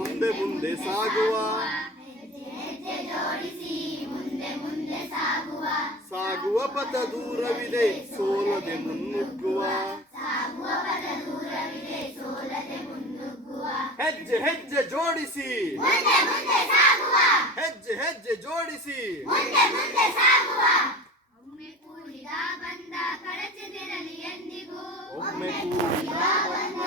ಮುಂದೆ ಮುಂದೆ ಸಾಗುವ. ಸಾಗುವ ಪಥ ದೂರವಿದೆ ಸೋಲದೆ ಮುನ್ನುಗ್ಗುವ. ಹೆಜ್ಜೆ ಹೆಜ್ಜೆ ಜೋಡಿಸಿ. ಹೆಜ್ಜೆ ಹೆಜ್ಜೆ ಜೋಡಿಸಿ. ಒಮ್ಮೆ ಕೂಡಿದ ಬಂದ ಕಳಚದಿರಲಿ ಎಂದಿಗೂ. ಒಮ್ಮೆ ಕೂಡಿದ ಬಂದ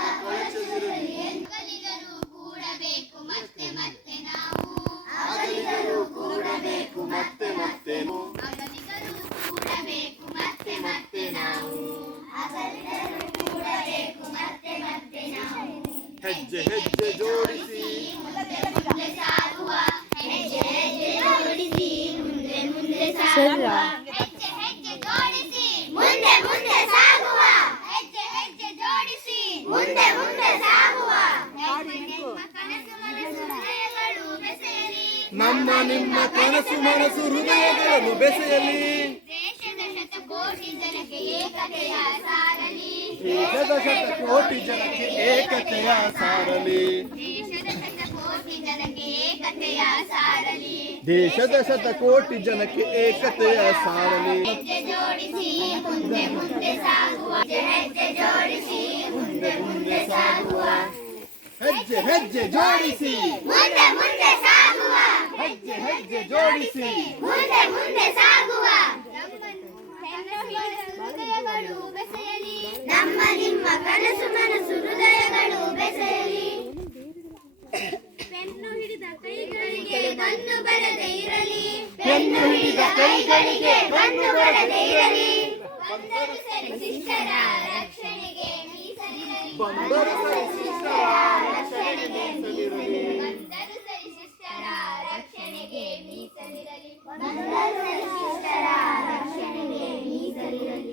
ನಮ್ಮ ಕನಸು ಮನಸ್ಸು ಹೃದಯಗಳನ್ನು ಬೆಸೆಯಲಿ. ದೇಶದ ಶತಕೋಟಿ ಜನಕ್ಕೆ ಏಕತೆಯ ಸಾರಲಿ. ದೇಶದ ಶತಕೋಟಿ ಜನಕ್ಕೆ ಏಕತೆಯ ಸಾರಲಿ. ಹೆಜ್ಜೆ ಹೆಜ್ಜೆ ಜೋಡಿಸಿ ಮುಂದೆ ಮುಂದೆ ಹೆಜ್ಜೆ ಹೆಜ್ಜೆ ಜೋಡಿಸಿ. ಮುಂದೆ ಮುಂದೆ ಸಾಗುವ. ಹೃದಯಗಳು ಬೆಸೆಯಲಿ. ನಮ್ಮ ನಿಮ್ಮ ಕನಸು ಮನಸ್ಸು ಹೃದಯಗಳು ಬೆಸೆಯಲಿ. ಪೆನ್ನು ಹಿಡಿದ ಕೈಗಳಿಗೆ ಕಣ್ಣು ಬರದೆ ಇರಲಿ. ಪೆನ್ನು ಹಿಡಿದ ಕೈಗಳಿಗೆ ಬಂದು ಬರದೆ ಇರಲಿ. ಬಂದರು ಸರಿ ಶಿಷ್ಟರ ರಕ್ಷಣೆಗೆ ಮೀಸಲಿರಲಿ. ಬಂದರು ಸರಿ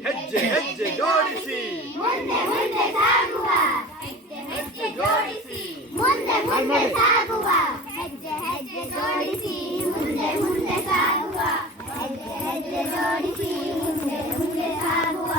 ಹೆಜ್ಜೆ ಹೆಜ್ಜೆ ಜೋಡಿಸಿ. ಮುಂದೆ ಮುಂದೆ ಸಾಗುವ. ಹೆಜ್ಜೆ ಹೆಜ್ಜೆ ಜೋಡಿಸಿ. ಮುಂದೆ ಮುಂದೆ ಸಾಗುವ. ಹೆಜ್ಜೆ ಹೆಜ್ಜೆ ಜೋಡಿಸಿ. ಮುಂದೆ ಮುಂದೆ ಸಾಗುವ. ಹೆಜ್ಜೆ ಹೆಜ್ಜೆ ಜೋಡಿಸಿ. ಮುಂದೆ ಮುಂದೆ ಸಾಗುವ.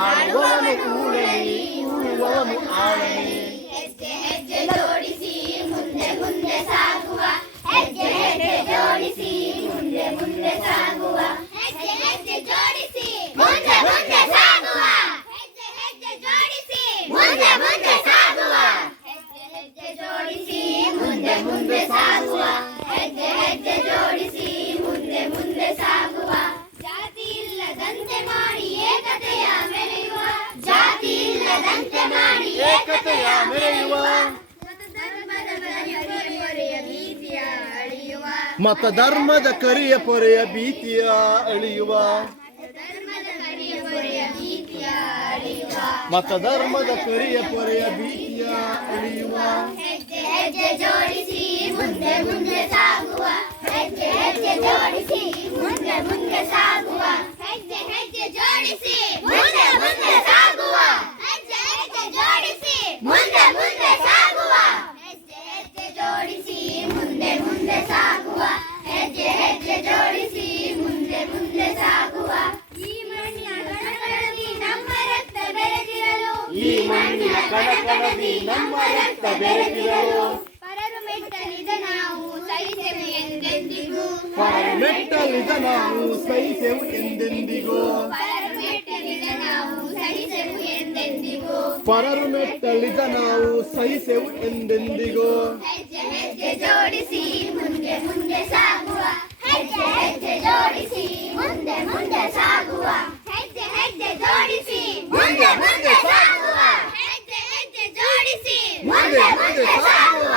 ಆಳಲಿ ಕೂಡಲಿ ಉಳುವವನು ಆಡಲಿ. ಹೆಜ್ಜೆ ಹೆಜ್ಜೆ ಜೋಡಿಸಿ ಮುಂದೆ ಮುಂದೆ ಸಾಗುವ. ಹೆಜ್ಜೆ ಹೆಜ್ಜೆ ಜೋಡಿಸಿ ಮುಂದೆ ಮುಂದೆ ಸಾಗುವ. ಹೆಜ್ಜೆ ಹೆಜ್ಜೆ ಜೋಡಿಸಿ ಮುಂದೆ ಮುಂದೆ ಸಾಗುವ. ಹೆಜ್ಜೆ ಹೆಜ್ಜೆ ಜೋಡಿಸಿ ಮುಂದೆ ಮುಂದೆ ಸಾಗುವ. ಹೆಜ್ಜೆ ಹೆಜ್ಜೆ ಜೋಡಿಸಿ ಮುಂದೆ ಮುಂದೆ ಸಾಗುವ. ಹೆಜ್ಜೆ ಹೆಜ್ಜೆ ಮತ ಧರ್ಮದ ಕರಿಯ ಪೊರೆಯ ಭೀತಿಯ ಅಳಿಯುವ. ಮತ ಧರ್ಮದ ಕರಿಯ ಪೊರೆಯ ಭೀತಿಯ ಅಳಿಯುವ. ಮುಂದೆ ಈ ಮಣ್ಣಿನ ಕಣಕಣದಿ ನಮ್ಮ ರಕ್ತ ಬೆರೆತಿರಲು ಪರರು ಮೆಟ್ಟಲಿದ ನಾವು ಸಹಿಸೆವು ಎಂದೆಂದಿಗೂ ಪರರು ಮೆಟ್ಟಲಿದ ನಾವು ಸಹಿಸೆವು ಎಂದೆಂದಿಗೂ ಪರರು ಮೆಟ್ಟಲಿದ ನಾವು ಸಹಿಸೆವು ಎಂದೆಂದಿಗೂ ಪರರು ಮೆಟ್ಟಲಿದ ನಾವು ಸಹಿಸೆವು ಎಂದೆಂದಿಗೂ ಹೆಜ್ಜೆ ಹೆಜ್ಜೆ ಜೋಡಿಸಿ ಮುಂದೆ ಮುಂದೆ ಸಾಗುವ ಹೆಜ್ಜೆ ಹೆಜ್ಜೆ ಜೋಡಿಸಿ ಮುಂದೆ ಮುಂದೆ ಸಾಗುವ ಹೆಜ್ಜೆ ಹೆಜ್ಜೆ ಜೋಡಿಸಿ ಮುಂದೆ ಮುಂದೆ ಸಾಗುವ ಹೆಜ್ಜೆ ಹೆಜ್ಜೆ ಜೋಡಿಸಿ ಮುಂದೆ ಮುಂದೆ ಸಾಗುವ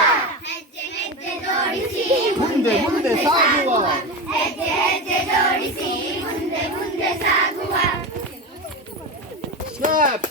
ಹೆಜ್ಜೆ ಹೆಜ್ಜೆ ಜೋಡಿಸಿ ಮುಂದೆ ಮುಂದೆ ಸಾಗುವ ಹೆಜ್ಜೆ ಹೆಜ್ಜೆ ಜೋಡಿಸಿ ಮುಂದೆ ಮುಂದೆ ಸಾಗುವ ಸ್ನ್ಯಾಪ್